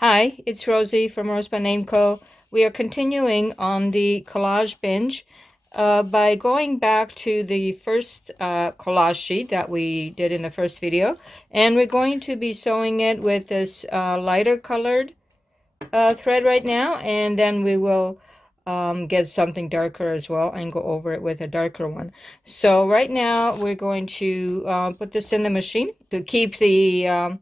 Hi, it's Rosie from RoseByNameCo. We are continuing on the collage binge by going back to the first collage sheet that we did in the first video, and we're going to be sewing it with this lighter colored thread right now, and then we will get something darker as well and go over it with a darker one. So right now we're going to put this in the machine to keep the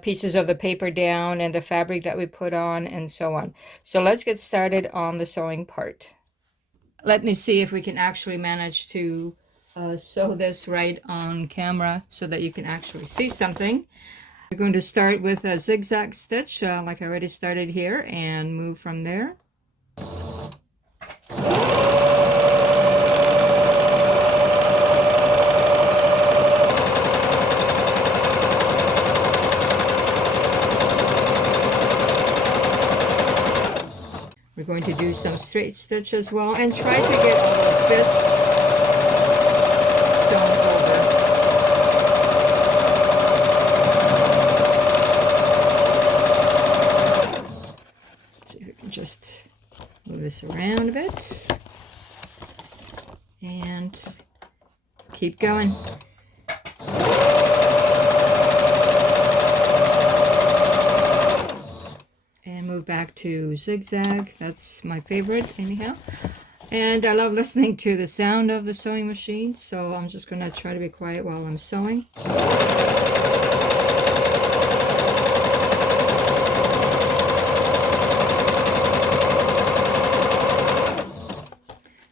pieces of the paper down and the fabric that we put on and so on. So let's get started on the sewing part. Let me see if we can actually manage to sew this right on camera so that you can actually see something. We're going to start with a zigzag stitch like I already started here and move from there. We're going to do some straight stitch as well and try to get all those bits sewn over. So we can just move this around a bit and keep going. Move back to zigzag. That's my favorite anyhow, and I love listening to the sound of the sewing machine, so I'm just gonna try to be quiet while I'm sewing.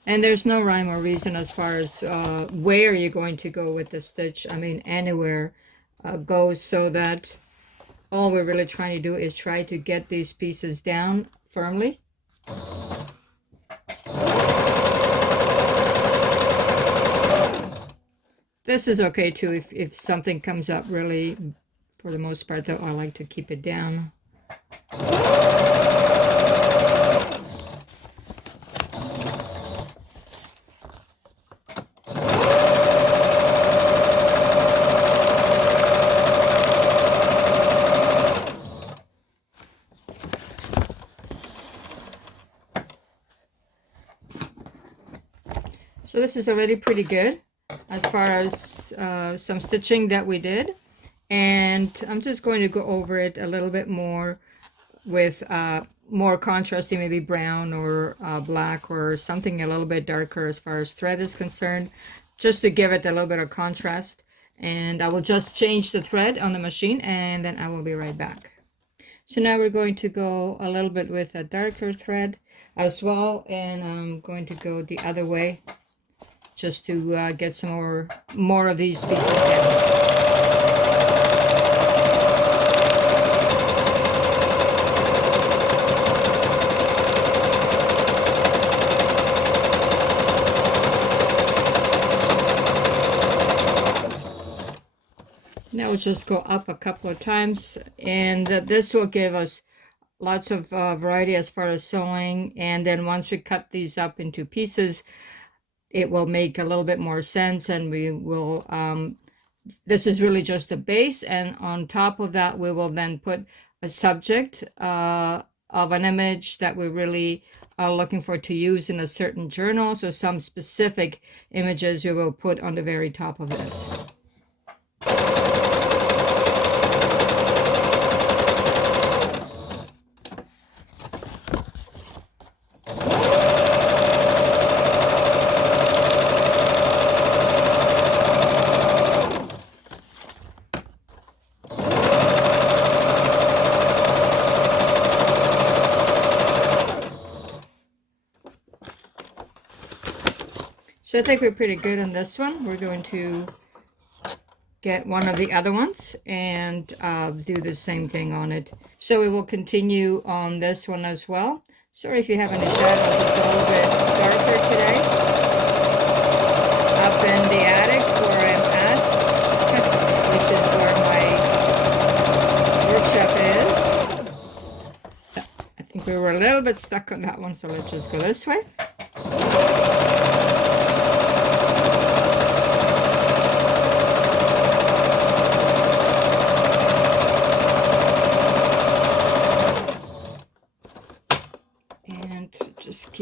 And there's no rhyme or reason as far as where you're going to go with the stitch. I mean, anywhere goes, so that all we're really trying to do is try to get these pieces down firmly. This is okay too if something comes up really. For the most part though, I like to keep it down. So this is already pretty good as far as some stitching that we did, and I'm just going to go over it a little bit more with more contrasting, maybe brown or black or something a little bit darker as far as thread is concerned, just to give it a little bit of contrast. And I will just change the thread on the machine and then I will be right back. So now we're going to go a little bit with a darker thread as well, and I'm going to go the other way just to get some more of these pieces down. Now we'll just go up a couple of times, and this will give us lots of variety as far as sewing. And then once we cut these up into pieces, it will make a little bit more sense, and we will this is really just a base, and on top of that we will then put a subject of an image that we really are looking for to use in a certain journal. So some specific images we will put on the very top of this. So I think we're pretty good on this one. We're going to get one of the other ones and do the same thing on it. So we will continue on this one as well. Sorry if you have any shadows, it's a little bit darker today. Up in the attic where I'm at, which is where my workshop is. I think we were a little bit stuck on that one, so let's just go this way.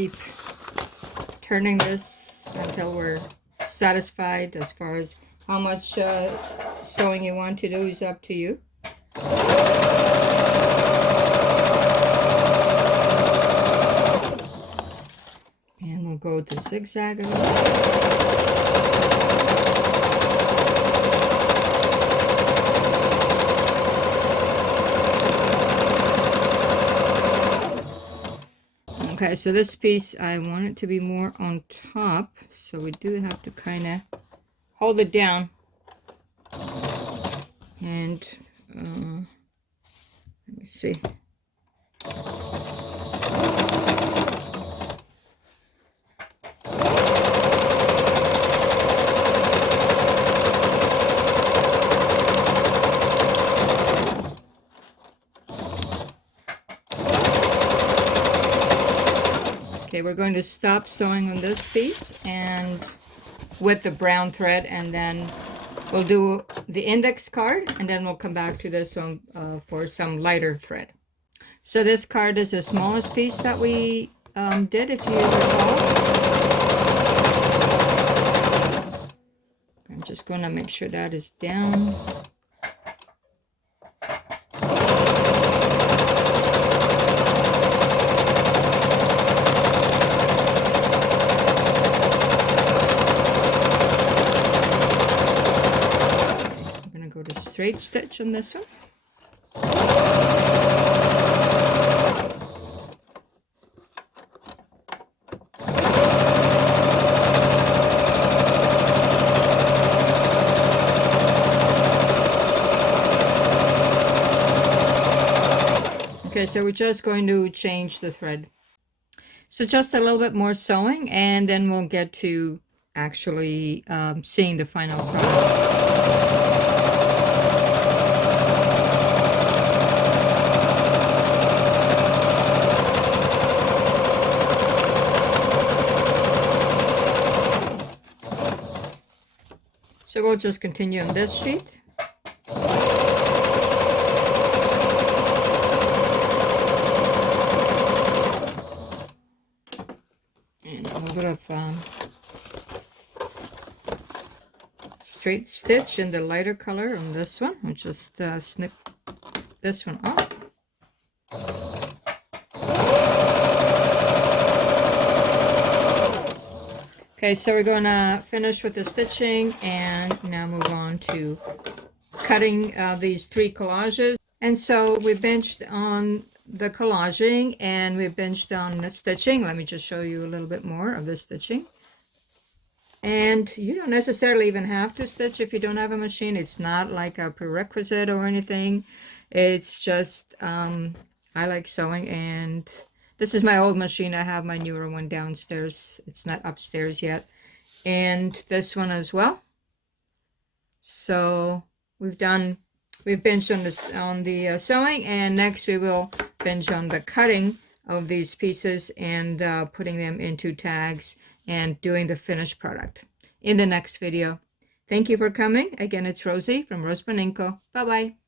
keep turning this until we're satisfied. As far as how much sewing you want to do is up to you. And we'll go to zigzag again. Okay, so this piece, I want it to be more on top, so we do have to kind of hold it down. And let me see. Okay, we're going to stop sewing on this piece and with the brown thread, and then we'll do the index card, and then we'll come back to this one for some lighter thread. So this card is the smallest piece that we did, if you recall. I'm just going to make sure that is down. Straight stitch on this one. Okay, so we're just going to change the thread. So just a little bit more sewing, and then we'll get to actually seeing the final product. So we'll just continue on this sheet. And a little bit of straight stitch in the lighter color on this one. I'll just snip this one off. Okay, so we're going to finish with the stitching and now move on to cutting these 3 collages. And so we binged on the collaging and we binged on the stitching. Let me just show you a little bit more of the stitching. And you don't necessarily even have to stitch if you don't have a machine. It's not like a prerequisite or anything. It's just, I like sewing, and this is my old machine. I have my newer one downstairs. It's not upstairs yet. And this one as well. So we've binged on the sewing, and next we will binge on the cutting of these pieces and putting them into tags and doing the finished product in the next video. Thank you for coming. Again, it's Rosie from RoseByNameCo. Bye-bye.